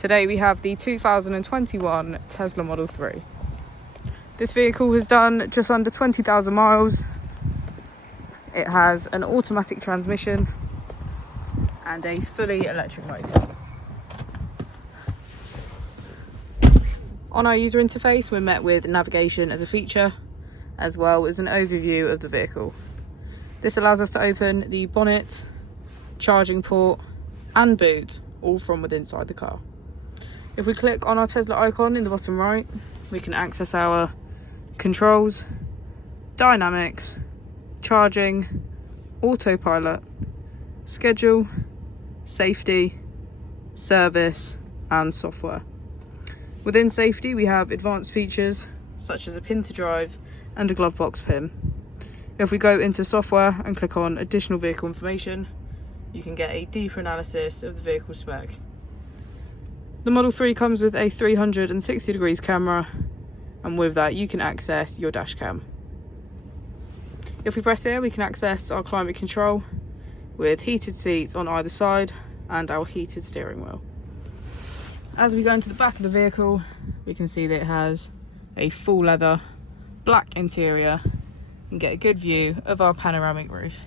Today we have the 2021 Tesla Model 3. This vehicle has done just under 20,000 miles. It has an automatic transmission and a fully electric motor. On our user interface, we're met with navigation as a feature, as well as an overview of the vehicle. This allows us to open the bonnet, charging port and boot, all from within inside the car. If we click on our Tesla icon in the bottom right, we can access our controls, dynamics, charging, autopilot, schedule, safety, service and software. Within safety, we have advanced features such as a pin to drive and a glove box pin. If we go into software and click on additional vehicle information, you can get a deeper analysis of the vehicle spec. The Model 3 comes with a 360 degrees camera, and with that you can access your dash cam. If we press here, we can access our climate control with heated seats on either side and our heated steering wheel. As we go into the back of the vehicle, we can see that it has a full leather black interior and get a good view of our panoramic roof.